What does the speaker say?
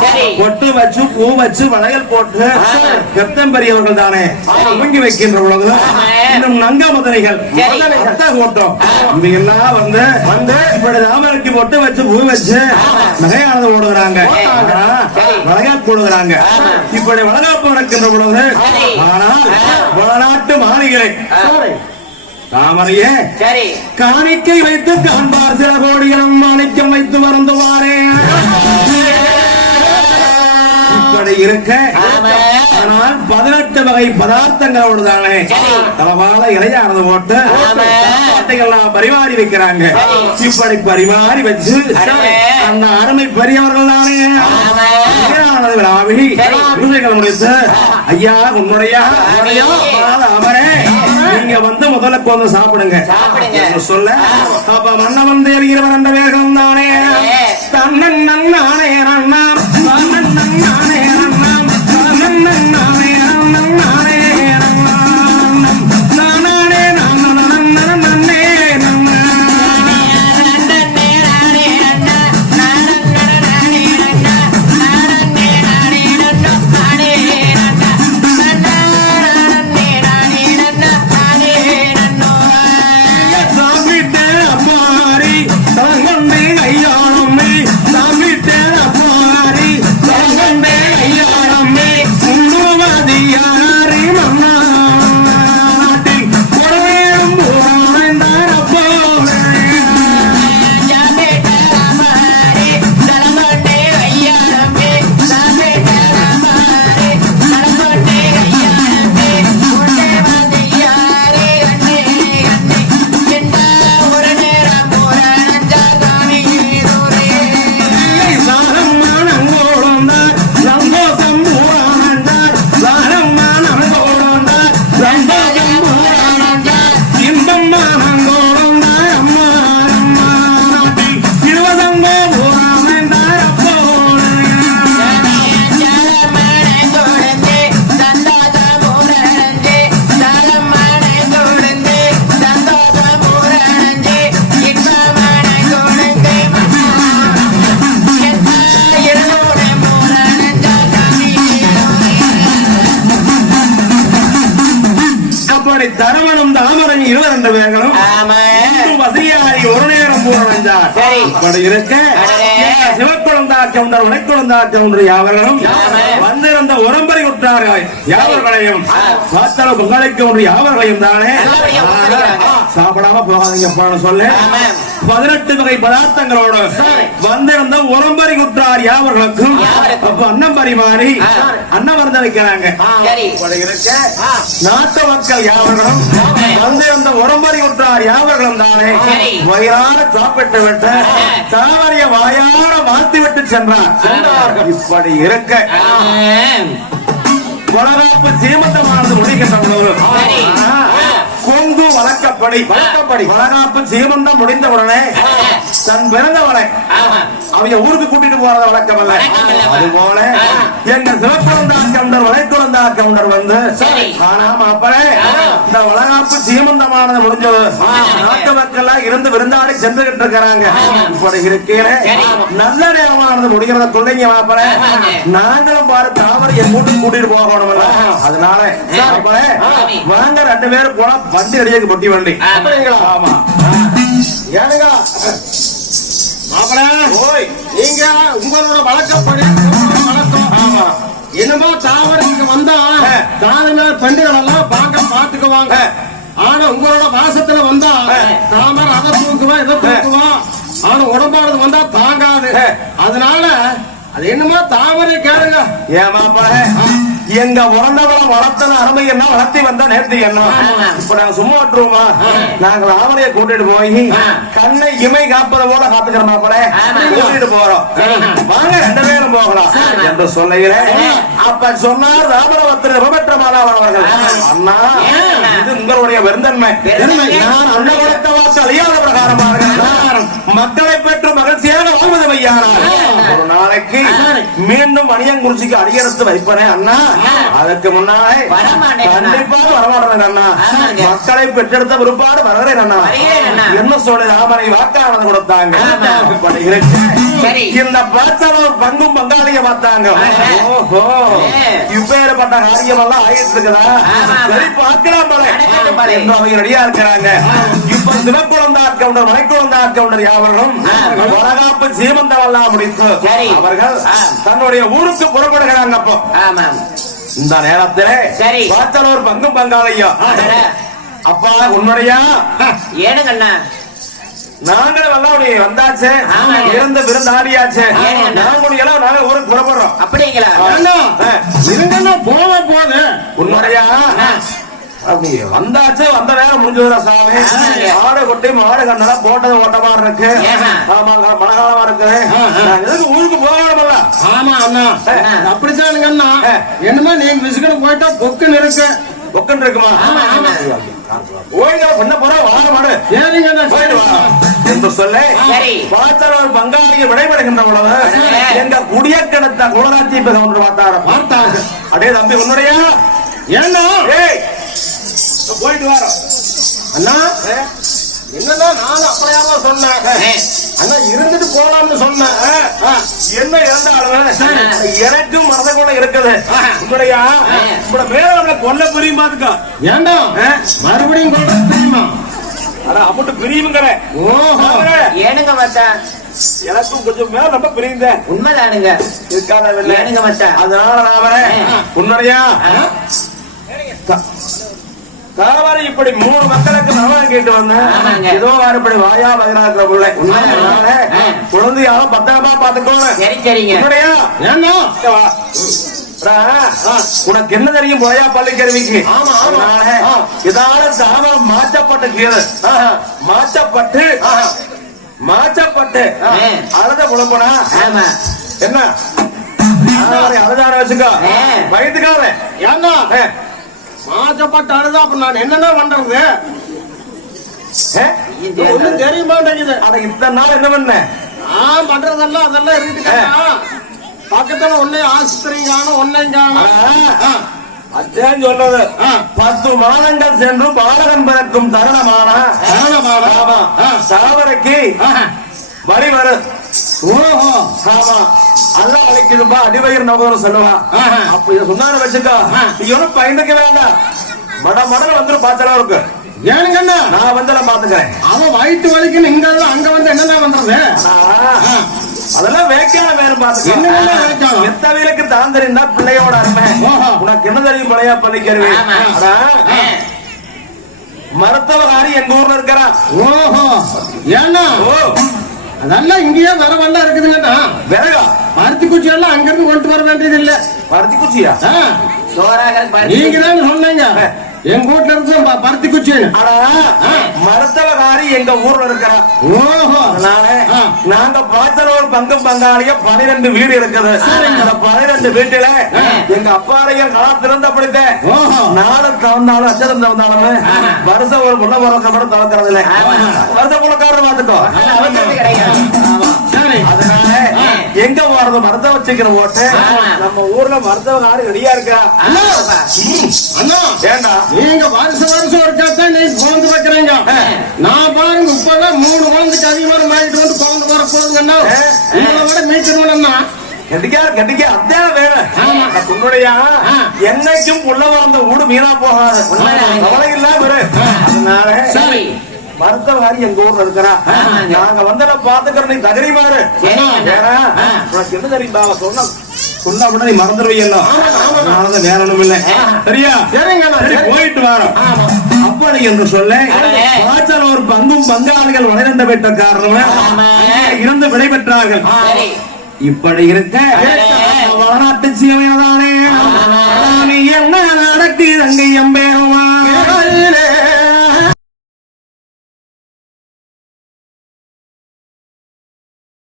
சரி. பொட்டு வச்சு பூ வச்சு வளையல் போட்டு கெத்தம் பெரியவர்கள் தானே? துவங்கி வைக்கின்ற பொழுது. இன்னும் நங்க மதுரைகள் கூட்டம் இவங்க எல்லாம் வந்து வந்து இப்படி தாமரைக்கு பொட்டு வச்சு பூ வச்சு நகையானது ஓடுகிறாங்க. வளைகாப்பு போடுகிறாங்க. இப்படி வளகாப்பு நடக்கின்ற பொழுது. ஆனால் வளநாட்டு மாளிகை. தாமரையே காணிக்கை வைத்து காண்பார் சில கோடிகளும் மாணிக்கம் வைத்து வருந்துவாரே. இப்படி இருக்க. ஆனால் பதினெட்டு வகை பதார்த்தங்களோடு தானே. தளவால இலையானது போட்டு. சாப்பாட்டுகள்லாம் பரிமாறி வைக்கிறாங்க. இப்படி பரிமாறி வச்சு. அந்த அருமை பெரியவர்கள் தானே ஆமா. ஐயானது விழாவி சரி. பூஜைகள் முடித்து ஐயா உன்னுடைய. அமரே நீங்க வந்து முதல்ல கொஞ்சம் சாப்பிடுங்க சொல்ல அப்ப மன்னவன் தேவிகிறவர் என்ற வேகம் தானே தன்னன் நன்னானே நன்னாம் தரவனும் தாமரன் இருவர் என்ற இன்றும் வசையாரி ஒரு நேரம் பூரணந்தார் சரி. அப்படி இருக்க அடடே. இந்த சிவக்குழந்தா கவுண்டர் உனைக்குழந்தா கவுண்டர் யாவர்களும். வந்திருந்த உரம்பரை விட்டார்கள் யாவர்களையும். பார்த்தாலும் பொங்கலைக்கு ஒன்று யாவர்களையும் தானே. சாப்பிடாம போகாதீங்கப்பான்னு சொல்லு. பதினெட்டு வகை பதார்த்தங்களோடு வந்திருந்த உரம்பரை குற்றார் யாவர்களுக்கும் அன்னம் பரிமாறி. அன்னம் வந்த வைக்கிறாங்க. சரி. அப்படி இருக்க நாட்டு மக்கள் யாவர்களும் வந்து அந்த உடம்படி விட்டார் யாவர்களும் தானே. வயிறார சாப்பிட்டு விட்டு தாவரிய வாயார மாத்தி விட்டு சென்றார். இப்படி இருக்க. உலகாப்பு சீமந்தமானது முடிக்கின்ற கொங்கு வழக்கப்படி வழக்கப்படி வளகாப்பு சீமந்தம் முடிந்த உடனே தன் பிறந்தவளை ஆமா அவங்க ஊருக்கு கூட்டிட்டு போறது வழக்கம் அல்ல. அது போல எங்க சிவக்குழந்தா கவுண்டர் வளைக்குழந்தா கவுண்டர் வந்து. ஆனா மாப்பளே ஆமா. இந்த வளகாப்பு சீமந்தமானது முடிஞ்சது. நாட்டு மக்கள் இருந்து விருந்தாடி சென்றுகிட்டு இருக்கிறாங்க இப்படி இருக்கிற. நல்ல நேரமானது முடிகிறத சொல்லிங்க மாப்பளே. நாங்களும் பாரு தாமரை என் வீட்டுக்கு கூட்டிட்டு போகணும் அதனால மாப்பளே. வாங்க ரெண்டு பேரும் போனா பந்து அடியக்கு பொட்டி வண்டி. ஆமா. ஏனுங்க? மாப்பளே. ஓய் நீங்க உங்களோட வழக்கப்படி வழக்கம். ஆமா. என்னமோ தாவரம் இங்க வந்தா ஆ. தானுங்க பெண்டுகள் எல்லாம் பார்க்க பாத்துக்குவாங்க. ஆனா உங்களோட வாசத்துல வந்தா. தாமரை அதை தூக்குவா இதை தூக்குவா? ஆனா உடம்பானது வந்தா தாங்காது. அதனால அது என்னமோ தாமரை கேளுங்க ஏமாப்பா எங்க உறந்தவளம் வளர்த்தன அருமை என்ன வளர்த்தி வந்தா நேர்த்தி என்ன. இப்ப நாங்க சும்மா விட்டுருவோமா நாங்க ஆவணைய கூட்டிட்டு போய். கண்ணை இமை காப்பது போல காத்துக்கிற மாப்பிள ஆமா. கூட்டிட்டு போறோம். வாங்க ரெண்டு பேரும் போகலாம். என்று சொல்லுகிறேன். அப்ப சொன்னார் மாலாவன் அவர்கள் ஆமா. அண்ணா? இது உங்களுடைய வெறுந்தன்மை பெருந்தன்மை. நான் அந்த குலத்தை வாக்கு அறியாத பிரகாரமாக மக்களை பெற்று மகிழ்ச்சியாக வாழ்வது வையானால் ஒரு நாளை நாளைக்கு சரி. மீண்டும் மணியங்குறிச்சிக்கு அடியெடுத்து வைப்பனே அண்ணா அதுக்கு முன்னாலே. கண்டிப்பாக வரமாட்டேன் அண்ணா. மக்களை பெற்றெடுத்த விருப்பாடு வருகிறேன் அண்ணா. என்ன சொல்ல ராமனை வாக்காளர் கொடுத்தாங்க. இந்த பாச்சாளர் பங்கும் பங்காளிய பார்த்தாங்க. ஓஹோ. இப்பேற்பட்ட காரியம் எல்லாம் ஆயிட்டு இருக்குதா. சரி பார்க்கலாம் போல. என்று அவங்க ரெடியா இருக்கிறாங்க இப்ப சிவக்குழந்தார் கவுண்டர் மலைக்குழந்தார் கவுண்டர் யாவர்களும் வளகாப்பு சீமந்தம் எல்லாம் முடித்து. அவர்கள். தன்னுடைய ஊருக்கு புறப்படுகிறாங்க அப்போ இந்த நேரத்திலே சரி. பாச்சலூர் பங்கும் பங்காளியா. அப்பா உன்னுடையா ஏனுங்க அண்ணா நாங்களும் எல்லாம் நீ வந்தாச்சு ஆமாங்க. இருந்து விருந்தாடியாச்சு ஆமாங்க. நாங்களும் எல்லாம் நாங்க ஊருக்கு புறப்படுறோம் அப்படிங்களா. இருங்கண்ணா போன போது உன்னுடையா. அப்படி வந்தாச்சு வந்த வேலை முடிஞ்சதுடா சாமி. ஆடு கொட்டி மாடு கண்ணெல்லாம் போட்டது ஓட்டமா இருக்கு? ஆமாங்க மழைக்காலமா இருக்கு. ஆ, ஆ. நான் எதுக்கு ஊருக்கு போகணும்ல ஆமா அண்ணா. ஆ. அப்படித்தானுங்க அண்ணா. என்னமா நீங்க விசுக்கணும் போயிட்டா பொக்குன்னு இருக்கு. உட்காந்து இருக்குமா? ஆமா, ஆமா. ஓய்வு பண்ண போற? வாழ மாடு அண்ணா போயிட்டு வா என்று சொல்ல சரி. பாத்தவர் பங்காளியை விடைபெறுகின்ற பொழுது. எங்க குடிய கிடத்த குலராட்சி இப்ப ஒன்று பார்த்தாரு பார்த்தாங்க அடே தம்பி உன்னுடையா? ஏன்னா ஏய் போயிட்டு வரோம் அண்ணா என்னன்னா நானும் அப்படியாவா சொன்னேன். ஏ, அண்ணா இருந்துட்டு போலாம்னு சொன்னேன். என்ன இருந்தாலும் சரி. எனக்கும் மனத கூட இருக்குது உங்களுடைய உங்களோட மேல கொல்ல பிரியும் பாத்துக்கோ ஏண்டா? மறுபடியும் சொல்றது தெரியுமா? ஆனா அம்மட்டு பிரியுங்கிற ஓஹோ. ஏனுங்க மச்சான்? எனக்கும் கொஞ்சம் மேல ரொம்ப பிரியுந்த உண்மைதானுங்க. இருக்காதவில்லை ஏனுங்க மச்சான்? அதனால நான் வரேன். உன்னுடையா? ஆ? காவாரி இப்படி மூணு மக்களுக்கு நலம் கேட்டு வந்தேன். ஏதோ இப்படி வாயா பிள்ளை. உண்மைதான். அதனால ஆ. குழந்தையாலும் பத்திரமா பாத்துக்கோங்க சரி சரிங்க. உனக்கு என்ன தெரியும் முறையா பள்ளி கருவிக்கு. இதால தாமரம் மாற்றப்பட்ட கீழே. மாற்றப்பட்டு மாற்றப்பட்டு. அழுத ஆமா. என்ன? அழுதான வச்சுக்கோ. ஆ. வயிற்றுக்காக ஏண்டா மாச்சப்பட்டு அழுதா அப்ப நான் என்னென்ன பண்றது? ஒண்ணும் தெரிய மாட்டேங்குது. அட இத்தனை நாள் என்ன பண்ண? நான் பண்றதெல்லாம் அதெல்லாம் இருக்குதுக்கா பக்கத்துல ஒன்னே ஆஸ்பத்திரி காணும் ஒன்னையும் காணும். அதான் சொல்றது. பத்து மாதங்கள் சென்று பாலகன் பிறக்கும் தருணமான. சாவரைக்கு. வழி வரும் ஓஹோ. ஆமா. அல்ல அழைக்குதுப்பா அடிவயிறு நபர் சொல்லுவா. அப்படி சொன்னாரு வச்சுக்கோ. நீ ஒன்னும் பயந்துக்க வேண்டாம் மட மடல வந்துரும் பாத்தலாம் இருக்கு. ஏனுங்க அண்ணா? நான் வந்து நான் பாத்துக்கிறேன் அவன் வயிற்று வலிக்குன்னு இங்க அங்க வந்து என்னென்ன பண்றது? அதெல்லாம் வேக்கான வேணும் என்னென்ன பாத்துக்கோ வேக்காலம்? எத்த வீலுக்கு தான் தெரிந்தா பிள்ளையோட அருமை. உனக்கு என்ன தெரியும். ஆனா ஆ. மருத்துவகாரி எங்க ஊர்ல இருக்கிறா? ஓஹோ. ஏன்னா? அதெல்லாம் இங்கேயே வரவெல்லாம் இருக்குதுங்கண்ணா விறகா பருத்தி குச்சி எல்லாம் அங்க இருந்து கொண்டு வர வேண்டியது இல்ல பருத்தி குச்சியா பருத்தி. நீங்க தான் சொன்னீங்க எங்க வீட்டுல ப- பருத்தி ஆனா மருத்துவகாரி எங்க ஊர்ல இருக்கிறா ஓஹோ. நாங்க பார்த்தனோர் பங்கு பங்காளிய பனிரெண்டு வீடு இருக்குது. அந்த பனிரெண்டு வீட்டுல எங்க அப்பாடைய காலத்திலிருந்து அப்படித்தான் ஓஹோ. நாலு தவந்தாலும் அச்சதம் தவந்தாலும் வருஷம் ஒரு முன்ன பிறக்க கூட தவக்கிறது இல்ல. வருஷ புலக்காரர் பார்த்துக்கோ. எங்க போறது மருத்துவ வச்சுக்கிற ஓட்டு. நம்ம ஊர்ல மருத்துவகாரி ரெடியா இருக்கா? ஏண்டா? நீங்க வருஷம் வருஷம் ஒருக்காத்தான் நீங்க குழந்தை வைக்கிறீங்க. நான் பாருங்க இப்பதான் மூணு குழந்தைக்கு அதிகமான வாங்கிட்டு வந்து குழந்தை வர ஆ. உங்களை விட மீட்டணும்னா கெட்டிக்கார கெட்டிக்கா அதான் வேணும். உன்னுடைய. என்னைக்கும் உள்ள வந்த ஊடு வீணா போகாது. கவலை இல்லாம அதனால சரி. மருத்துவகாரி எங்க ஊர்ல இருக்கிறா. நாங்க வந்து பாத்துக்கிற நீ தகுதி மாறு. சரிங்க. ஏன்னா ஆ. உனக்கு என்ன தெரியுமா சொன்ன சொன்னா கூட நீ ஆமாங்க. அதனாலதான் வேற ஒண்ணும் இல்லை. சரியா. போயிட்டு வரோம் அப்படி என்று சொல்ல? ஒரு பங்கும் பங்காளிகள் வளர்ந்த பெற்ற காரணமே. இருந்து விடைபெற்றார்கள். இப்படி இருக்க. வளநாட்டு சீமையாதானே? என்ன நடக்குது அங்கே எம்பேருமா?